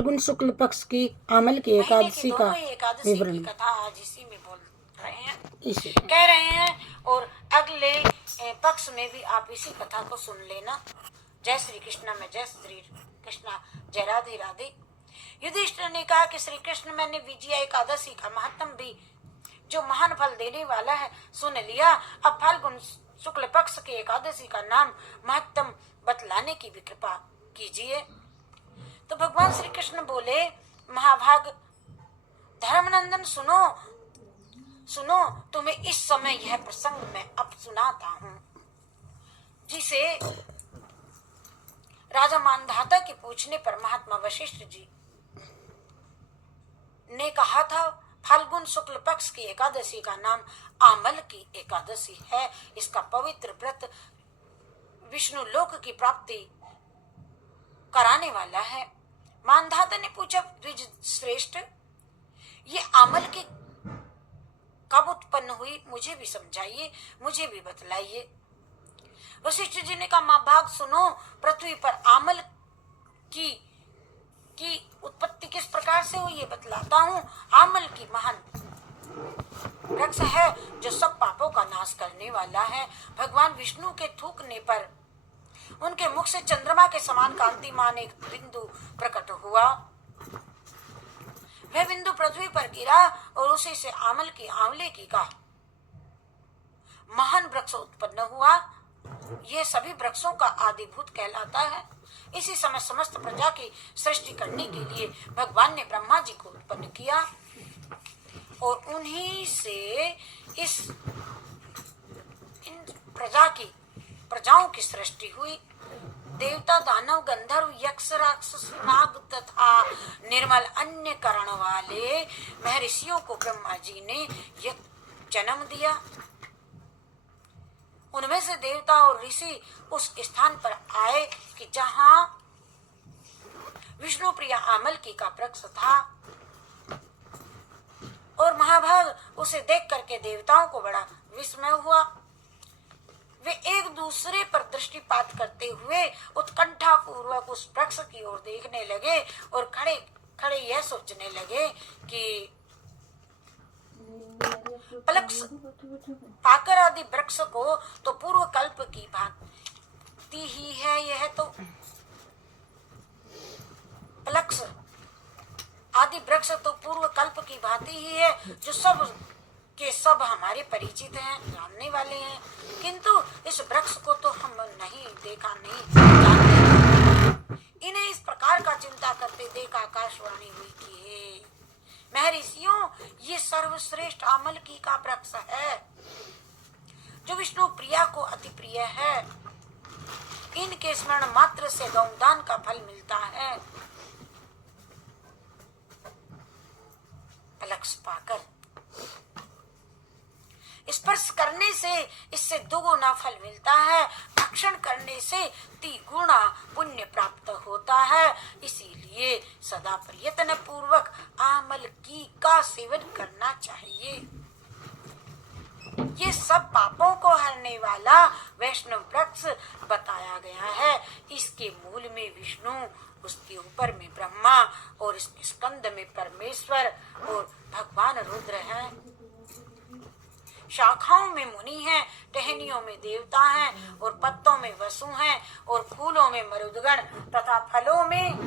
फाल्गुन शुक्ल पक्ष की आमल की एकादशी का विवरण कथा आज इसी में बोल रहे हैं, कह रहे हैं। और अगले पक्ष में भी आप इसी कथा को सुन लेना। जय श्री कृष्ण में जय श्री कृष्ण, जय राधे राधे। युधिष्ठिर ने कहा कि श्री कृष्ण, मैंने विजया एकादशी का महत्व भी जो महान फल देने वाला है सुन लिया। अब फाल्गुन शुक्ल पक्ष की एकादशी का नाम महत्तम बतलाने की भी कृपा कीजिए। तो भगवान श्री कृष्ण बोले, महाभाग धर्मनंदन, सुनो सुनो, तुम्हें इस समय यह प्रसंग मैं अब सुनाता हूँ, जिसे राजा मानधाता के पूछने पर महात्मा वशिष्ठ जी ने कहा था, फाल्गुन शुक्ल पक्ष की एकादशी का नाम आमल की एकादशी है। इसका पवित्र व्रत विष्णु लोक की प्राप्ति कराने वाला है। मानधाता ने पूछा, द्विज श्रेष्ठ, ये आमल की कब उत्पन्न हुई, मुझे भी समझाइए, मुझे भी बतलाइए। वशिष्ठ जी ने कहा, माँ भाग सुनो, पृथ्वी पर आमल की उत्पत्ति किस प्रकार से हुई ये बतलाता हूँ। आमल की महान वृक्ष है जो सब पापों का नाश करने वाला है। भगवान विष्णु के थूकने पर उनके मुख से चंद्रमा के समान कांतिमान एक बिंदु प्रकट हुआ। वह बिंदु पृथ्वी पर गिरा और उसी से आमल की आंवले की का महान वृक्ष उत्पन्न हुआ। ये सभी वृक्षों का आदिभूत कहलाता है। इसी समय समस्त प्रजा की सृष्टि करने के लिए भगवान ने ब्रह्मा जी को उत्पन्न किया और उन्हीं से इन प्रजाओं की सृष्टि हुई। देवता, दानव, गंधर्व, यक्ष, राक्षस, नाग तथा निर्मल अन्य करण वाले महर्षियों को ब्रह्मा जी ने जन्म दिया। उनमें से देवता और ऋषि उस स्थान पर आए कि जहां विष्णु प्रिया आमल की का वृक्ष था, और महाभाग उसे देख करके देवताओं को बड़ा विस्मय हुआ। वे एक दूसरे पर दृष्टिपात करते हुए उत्कंठा पूर्वक उस वृक्ष की ओर देखने लगे और खड़े खड़े यह सोचने लगे कि पाकर आदि वृक्ष को तो पूर्व कल्प की भांति ही है। यह तो पलक्ष आदि वृक्ष तो पूर्व कल्प की भांति ही है, जो सब के सब हमारे परिचित हैं, जानने वाले हैं। किंतु इस वृक्ष को तो हम नहीं देखा, नहीं जानते। इन्हें इस प्रकार का चिंता करते देख आकाशवाणी हुई कि हे महर्षियों, ये सर्वश्रेष्ठ आमल की का वृक्ष है जो विष्णु प्रिया को अति प्रिय है। इनके स्मरण मात्र से गौदान का फल मिलता है। पलक्ष पाकर स्पर्श करने से इससे दुगुना फल मिलता है, भक्षण करने से 3 गुना पुण्य प्राप्त होता है। इसीलिए सदा प्रयत्न पूर्वक आमल की का सेवन करना चाहिए। ये सब पापों को हरने वाला वैष्णव वृक्ष बताया गया है। इसके मूल में विष्णु, उसके ऊपर में ब्रह्मा और इसके स्कंद में परमेश्वर और भगवान रुद्र हैं। शाखाओं में मुनि हैं, टहनियों में देवता हैं और पत्तों में वसु हैं और फूलों में मरुदगण तथा फलों में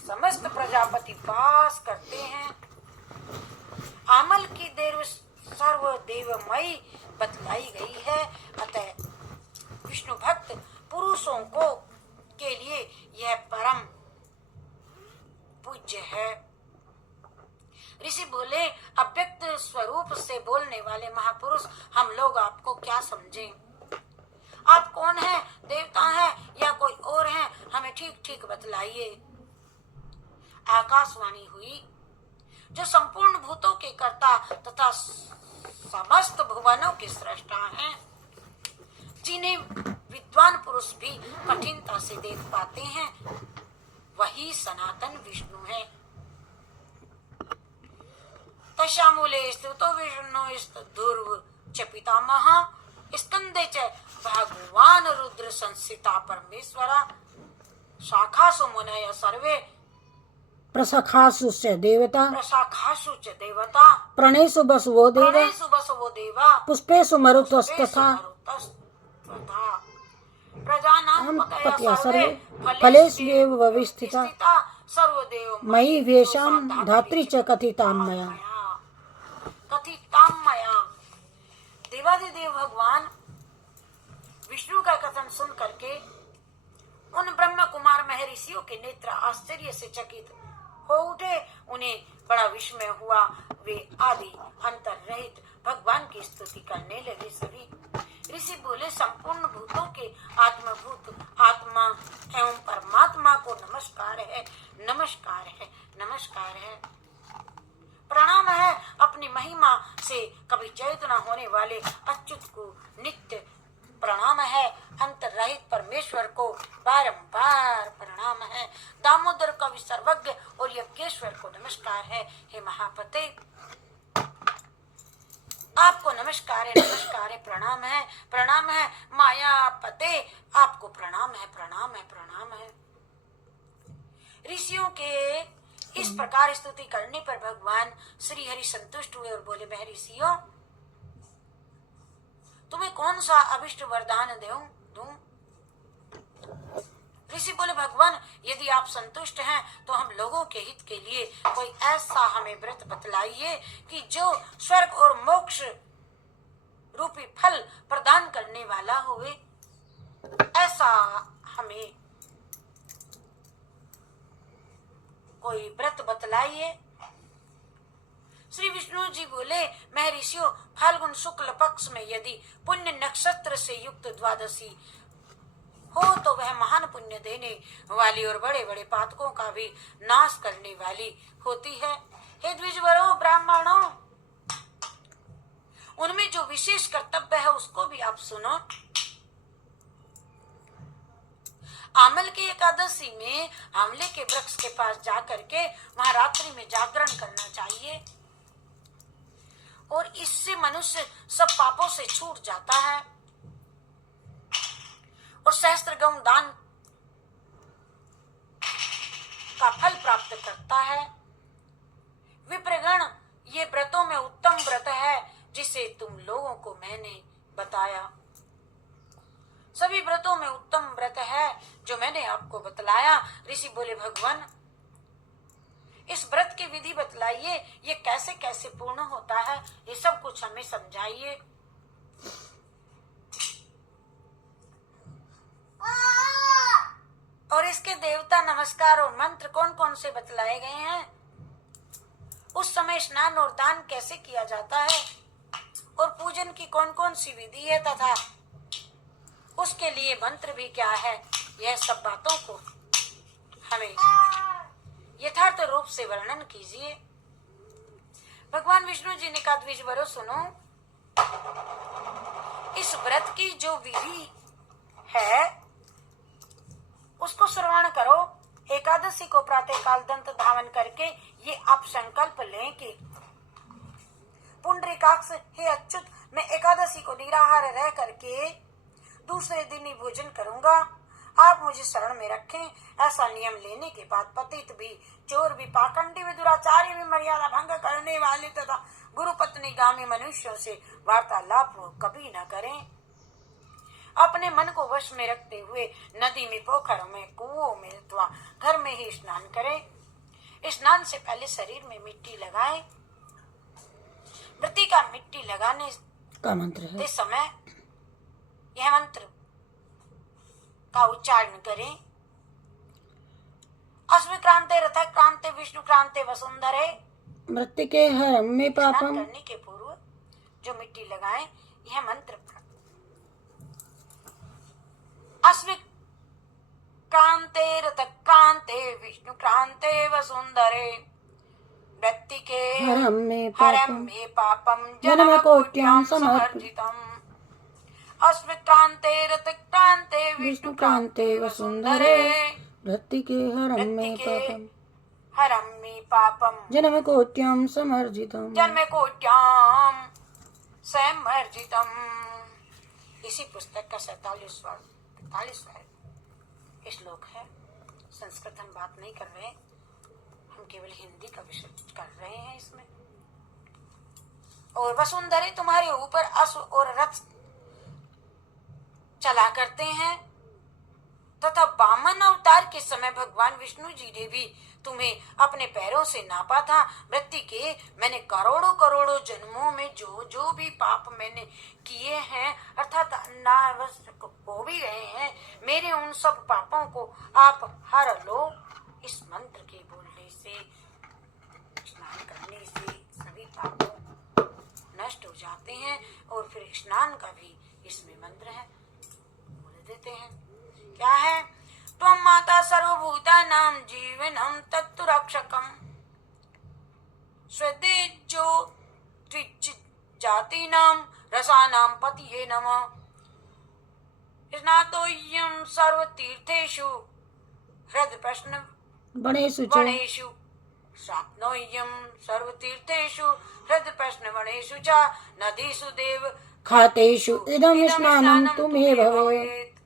समस्त प्रजापति वास करते हैं। आमल की देव सर्वदेवमयी बतलाई गई है। अतः विष्णु भक्त पुरुषों को के लिए यह परम पूज्य है। ऋषि बोले, अव्यक्त स्वरूप से बोलने वाले महापुरुष, हम लोग आपको क्या समझें? आप कौन हैं? देवता हैं या कोई और हैं? हमें ठीक ठीक बतलाइए। आकाशवाणी हुई, जो संपूर्ण भूतों के कर्ता तथा समस्त भुवनों के सृष्टा हैं, जिन्हें विद्वान पुरुष भी कठिनता से देख पाते हैं, वही सनातन विष्णु है। तशामूले स्तुतो विष्णु ध्रुव च पितामह स्कंदे च भगवान रुद्र संस्थिता परमेश्वरा शाखासु मुनय सर्वे प्रसखासुस्य देवता प्रशाखासु च देवता प्रणेषु बसवो देवा प्रणेषु बसवो देवा पुष्पेषु मरुतस्तथा तथा प्रजानां पतयः सर्वे फलेष्वेव फलेष्वेव व्यवस्थिता स्थिता सर्वदेव मयि वेशां धात्री च कथितां मया। कथितां मया। देवादिदेव भगवान विष्णु का कथन सुन करके उन ब्रह्म कुमार महर्षियों के नेत्र आश्चर्य से चकित हो उठे। उन्हें बड़ा विस्मय हुआ। वे आदि अंतर रहित भगवान की स्तुति करने लगे। सभी ऋषि बोले, संपूर्ण भूतों के आत्मभूत आत्मा एवं परमात्मा को नमस्कार है, नमस्कार है, नमस्कार है, प्रणाम है। अपनी महिमा से कभी चैत न होने वाले अच्युत को नित्य प्रणाम है। अंतर रहित परमेश्वर को बारंबार प्रणाम है। दामोदर कवि सर्वज्ञ और यज्ञेश्वर को नमस्कार है। हे महापते, आपको नमस्कार है, नमस्कार है, प्रणाम है, प्रणाम है। मायापते, आपको प्रणाम है, प्रणाम है, प्रणाम है। ऋषियों के इस प्रकार स्तुति करने पर भगवान श्री हरि संतुष्ट हुए और बोले, महर्षियों, तुम्हें कौन सा अभिष्ट वरदान दूं? ऋषि बोले, भगवान, यदि आप संतुष्ट हैं तो हम लोगों के हित के लिए कोई ऐसा हमें व्रत बतलाइए कि जो स्वर्ग और मोक्ष रूपी फल प्रदान करने वाला होवे। ऐसा हमें कोई व्रत बतलाइए। श्री विष्णु जी बोले, महर्षियों, फाल्गुन शुक्ल पक्ष में यदि पुण्य नक्षत्र से युक्त द्वादशी हो तो वह महान पुण्य देने वाली और बड़े बड़े पातकों का भी नाश करने वाली होती है। हे द्विजवरों, ब्राह्मणों, उनमें जो विशेष कर्तव्य है उसको भी आप सुनो। आमल की एकादशी में आंवले के वृक्ष के पास जाकर के वहां रात्रि में जागरण करना चाहिए और इससे मनुष्य सब पापों से छूट जाता है और सहस्त्र गौ दान का फल प्राप्त करता है। विप्रगण, ये व्रतों में उत्तम व्रत है जिसे तुम लोगों को मैंने बताया। सभी व्रतों में उत्तम व्रत है जो मैंने आपको बतलाया। ऋषि बोले, भगवान, इस व्रत की विधि बतलाइए, ये कैसे कैसे पूर्ण होता है, ये सब कुछ हमें समझाइए। और इसके देवता, नमस्कार और मंत्र कौन कौन से बतलाए गए हैं। उस समय स्नान और दान कैसे किया जाता है और पूजन की कौन कौन सी विधि है तथा उसके लिए मंत्र भी क्या है। यह सब बातों को हमें यथार्थ रूप से वर्णन कीजिए। भगवान विष्णु जी ने कहा, द्विजवरों, सुनो, इस व्रत की जो विधि है उसको श्रवण करो। एकादशी को प्रातः काल दंत धावन करके ये आप संकल्प लें कि पुंडरीकाक्ष, हे अच्युत, मैं एकादशी को निराहार रह करके दूसरे दिन ही भोजन करूंगा। आप मुझे शरण में रखें। ऐसा नियम लेने के बाद पतित भी, चोर भी, पाखंडी भी, दुराचारी भी, मर्यादा भंग करने वाले तथा गुरु पत्नी गामी मनुष्यों से वार्तालाप कभी न करें। अपने मन को वश में रखते हुए नदी में, पोखरों में, कुओं में अथवा घर में ही स्नान करें। स्नान से पहले शरीर में मिट्टी लगाएं। मृत्तिका मिट्टी लगाने का मंत्र है। समय यह मंत्र का उच्चारण करें। अश्विक्रांते रथ क्रांते विष्णु क्रांते वसुंधरे। मृत्तिके हरमे पापम। करने के पूर्व जो मिट्टी लगाएं, यह मंत्र अश्विक्रांते रथ क्रांते विष्णु क्रांते वसुंधरे। मृत्तिके हरमे पापम जन्म कोट्यां समर्जितम्। अश्विक्रांते रथ क्रांते विष्णु क्रांते वसुंधरे। मृत्तिके हरमे पापम हरमे पापम जन्म कोट्यां समर्जितम्। जन्म कोट्यां समर्जितम्। इसी पुस्तक का 47वां श्लोक है। संस्कृत हम बात नहीं कर रहे, हम विसर्जित कर रहे हैं इसमें। और वसुंधरे तुम्हारे ऊपर अश्व और रथ चला करते हैं, तथा वामन अवतार के समय भगवान विष्णु जी ने भी तुम्हें अपने पैरों से नापा था। मृत्यु के मैंने करोड़ों करोड़ों जन्मों में जो जो भी पाप मैंने किए हैं अर्थात अनावश्यक हो भी रहे हैं, मेरे उन सब पापों को आप हर लो। इस मंत्र के बोलने से, स्नान करने से सभी पापों नष्ट हो जाते हैं। और फिर स्नान का भी इसमें मंत्र है, बोल देते हैं। क्या है? त्वं माता सर्वभूतानां जीवनं तत्तु रक्षकम् स्वदेज्यो त्विच जातीनां रसानां पतिये नमः। स्नातोऽयं सर्वतीर्थेषु हृदप्रश्न वणेषु च वणेषु स्वाप्नोऽयं सर्वतीर्थेषु हृदप्रश्न वणेषु च नदीषु देव खातेषु इदं स्नानं तुम्हेव भवेत्।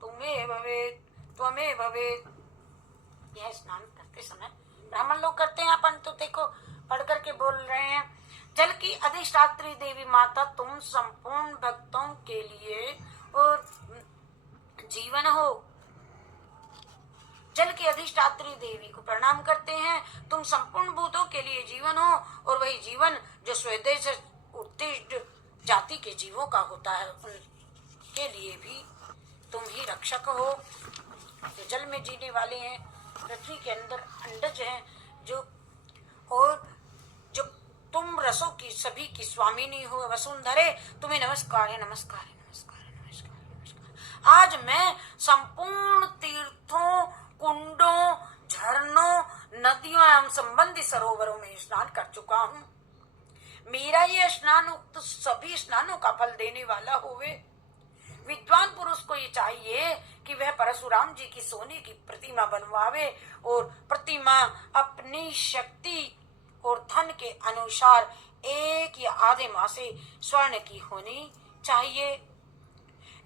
तुम्हें भवेत्, त्वमेव भवेत्। यह स्नान करते समय ब्राह्मण लोग करते हैं, अपन तो देखो पढ़ करके बोल रहे हैं। जल की अधिष्ठात्री देवी माता तुम संपूर्ण भक्तों के लिए और जीवन हो। जल की अधिष्ठात्री देवी को प्रणाम करते हैं। तुम संपूर्ण भूतों के लिए जीवन हो, और वही जीवन जो स्वदेश उत्कृष्ट जाति के जीवों का होता है उनके लिए भी तुम ही रक्षक हो। जो जल में जीने वाले हैं, पृथ्वी के अंदर अंडज हैं जो, और जो तुम रसों की सभी की स्वामिनी हो वसुंधरे, तुम्हें नमस्कार है, नमस्कार है, नमस्कार है, नमस्कार है, नमस्कार। आज मैं संपूर्ण तीर्थों, कुंडों, झरनों, नदियों एवं संबंधी सरोवरों में स्नान कर चुका हूँ। मेरा ये स्नान उक्त सभी स्नानों का फल देने वाला होवे। विद्वान पुरुष को ये चाहिए कि वह परशुराम जी की सोने की प्रतिमा बनवावे, और प्रतिमा अपनी शक्ति और धन के अनुसार 1 या आधे माह से स्वर्ण की होनी चाहिए।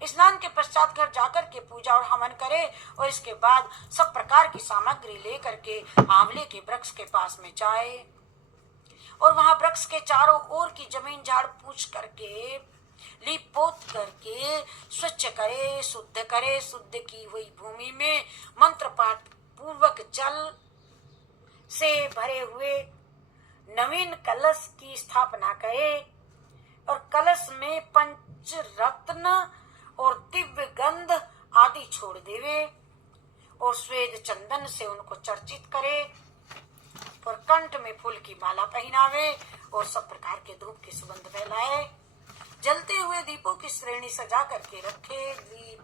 स्नान के पश्चात घर जाकर के पूजा और हवन करे, और इसके बाद सब प्रकार की सामग्री लेकर के आंवले के वृक्ष के पास में जाए, और वहां वृक्ष के चारों ओर की जमीन झाड़ पूछ करके लीप पोत करके स्वच्छ करे, शुद्ध करे। शुद्ध की हुई भूमि में मंत्र पाठ पूर्वक जल से भरे हुए नवीन कलश की स्थापना करे, और कलश में पंच रत्न और दिव्य गंध आदि छोड़ देवे, और श्वेत चंदन से उनको चर्चित करे, और कंठ में फूल की माला पहनावे, और सब प्रकार के धूप की सुगंध फैलाए। जलते हुए दीपों की श्रेणी सजा करके रखे। दीप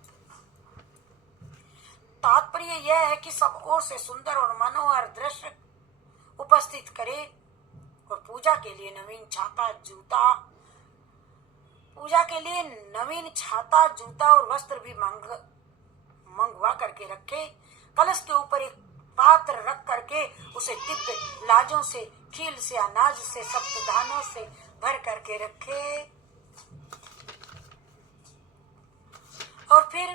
तात्पर्य यह है कि सब ओर से सुंदर और मनोहर दृश्य उपस्थित करे, और पूजा के लिए नवीन छाता जूता और वस्त्र भी मंगवा करके रखे। कलश के ऊपर एक पात्र रख करके उसे दिव्य लाजों से, खील से, अनाज से, सप्तधानों से भर करके रखे, और फिर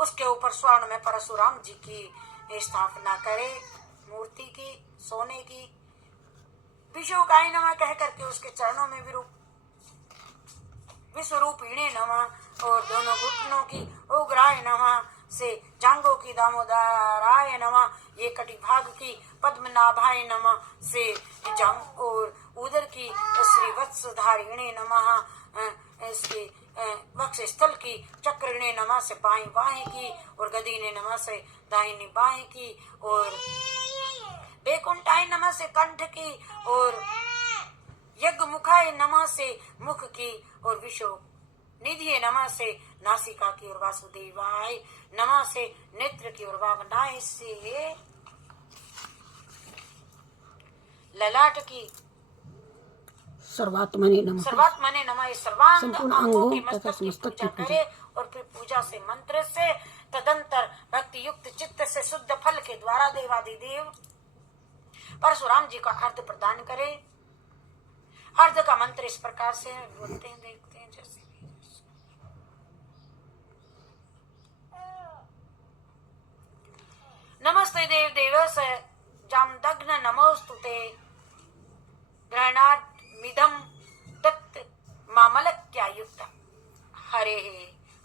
उसके ऊपर स्वर्ण में परशुराम जी की स्थापना करे, मूर्ति की, सोने की। विश्वगाय नमः कह करके उसके चरणों में विश्वरूपिणे नमः, और दोनों घुटनों की उग्राय नमः से जांघों की दामोदराय नमः, ये कटिभाग की पद्मनाभाय नमः से जांग, और उदर की श्रीवत्सधारिणे नमः, इसके वक्ष स्थल की चक्रिणे नमः से बाएं बाएं की, और गदीने नमः से दाहिनी बाएं की, और वैकुंठाय नमः से कंठ की, और यज्ञ मुखाय नमः से मुख की, और विश्व निधिये नमः से नासिका की, और वासुदेवाय नमः से नेत्र की, और वामनाय से ललाट की, सर्वात्मने नमः सर्वांग अंगों की मस्तक की पूजा करे, और फिर पूजा से मंत्र से तदंतर भक्ति युक्त चित्त से शुद्ध फल के द्वारा देवादिदेव परशुराम जी का अर्घ प्रदान करे। अर्घ का मंत्र इस प्रकार से बोलते हैं, देखते हैं जैसे नमस्ते देव देवस जामदग्न नमोस्तु ते ग्रहणामिदं तत् मामलक्यायुक्त। हरे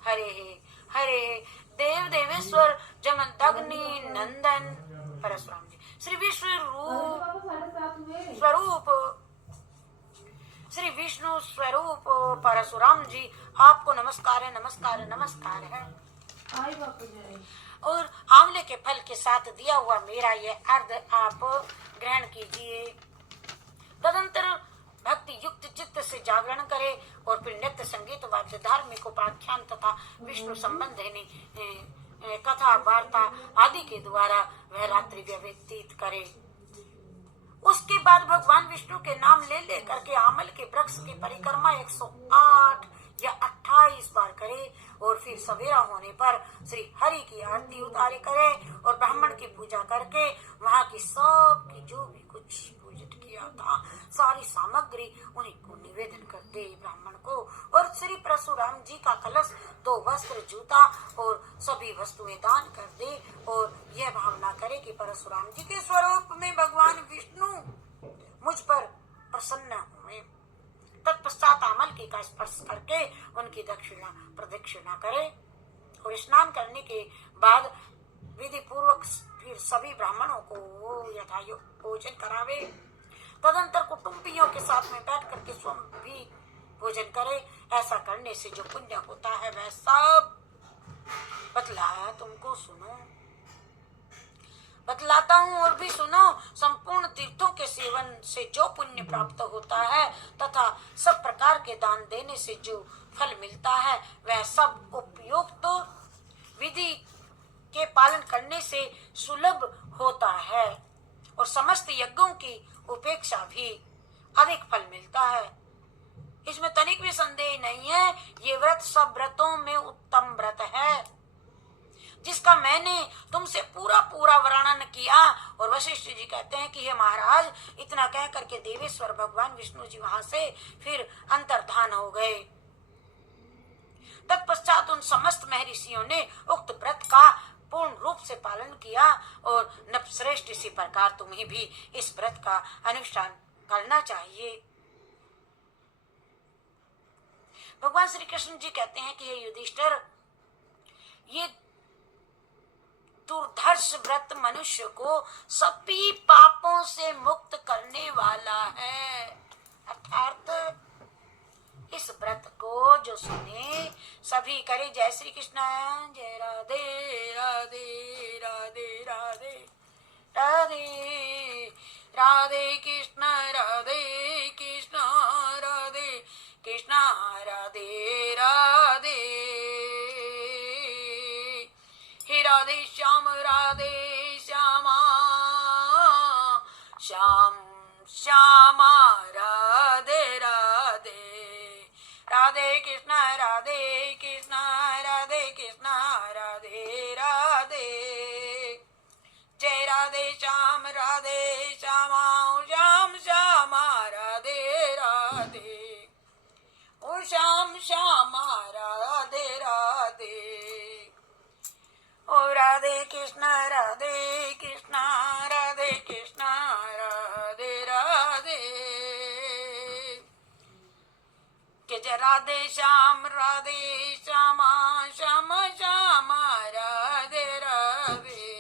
हरे हरे देव देवेश्वर जमदग्नि नंदन परशुराम जी। श्री विष्णु स्वरूप परशुराम जी आपको नमस्कार है, नमस्कार है, नमस्कार है। और आंवले के फल के साथ दिया हुआ मेरा ये अर्घ आप ग्रहण कीजिए। तदंतर भक्ति युक्त चित्त से जागरण करे और फिर नृत्य संगीत वाद्य धार्मिक उपाख्यान तथा विष्णु संबंधी कथा वार्ता आदि के द्वारा वह रात्रि व्यतीत करे। उसके बाद भगवान विष्णु के नाम ले लेकर के आमल के वृक्ष की परिक्रमा 108 या 28 बार करे और फिर सवेरा होने पर श्री हरि की आरती उतारे करे और ब्राह्मण की पूजा करके वहाँ की सब की जो भी कुछ पूजित किया था सारी सामग्री उन्हीं को निवेदन कर दे ब्राह्मण को। और श्री परशुराम जी का कलश 2 वस्त्र जूता और सभी वस्तुएं दान कर दे और यह भावना करे कि परशुराम जी के स्वरूप में भगवान विष्णु मुझ पर प्रसन्न हुए। तत्पश्चात आमलकी का स्पर्श करके उनकी प्रदक्षिणा करे और स्नान करने के बाद विधि पूर्वक फिर सभी ब्राह्मणों को यथायोग्य भोजन करावे। तदंतर कुटुंबियों के साथ में बैठ करके स्वयं भी भोजन करे। ऐसा करने से जो पुण्य होता है वह सब बतलाया तुमको, सुनो, बतलाता हूँ और भी सुनो। संपूर्ण तीर्थों के सेवन से जो पुण्य प्राप्त होता है तथा सब प्रकार के दान देने से जो फल मिलता है वह सब उपयुक्त विधि के पालन करने से सुलभ होता है और समस्त यज्ञों की उपेक्षा भी अधिक फल मिलता है। इसमें तनिक भी संदेह नहीं है। ये व्रत सब व्रतों में उत्तम व्रत है जिसका मैंने तुमसे पूरा वर्णन किया। और वशिष्ठ जी कहते हैं कि हे महाराज, इतना कह करके देवेश्वर भगवान विष्णु जी वहां से फिर अंतर्धान हो गए। तत्पश्चात उन समस्त महर्षियों ने उक्त व्रत का पूर्ण रूप से पालन किया और नृपश्रेष्ठ इसी प्रकार तुम्हें भी इस व्रत का अनुष्ठान करना चाहिए। भगवान श्री कृष्ण जी कहते हैं कि हे युधिष्ठिर, ये दुर्धर्ष व्रत मनुष्य को सभी पापों से मुक्त करने वाला है। अर्थात इस व्रत को जो सुने सभी करे। जय श्री कृष्ण, जय राधे राधे राधे राधे राधे राधे कृष्ण, राधे कृष्ण, राधे कृष्ण, राधे राधे। हे राधे श्याम, राधे श्यामा, श्याम श्यामा, राधे राधे। राधे कृष्ण, राधे कृष्ण, राधे कृष्ण, राधे राधे। जय राधे श्याम, राधे श्यामा, श्याम श्यामा, राधे राधे। ओ श्याम श्यामा, राधे राधे। ओ राधे कृष्ण, राधे कृष्ण, राधे कृष्ण, राधे राधे। के जय राधे श्याम, राधे श्यामा, श्याम श्यामा, राधे राधे।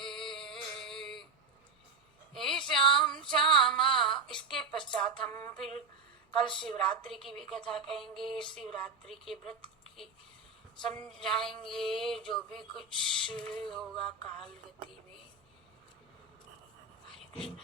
हे श्याम श्यामा। इसके पश्चात हम फिर कल शिवरात्रि की भी कथा कहेंगे, शिवरात्रि के व्रत की समझाएंगे, जो भी कुछ होगा काल गति में। हरे कृष्ण।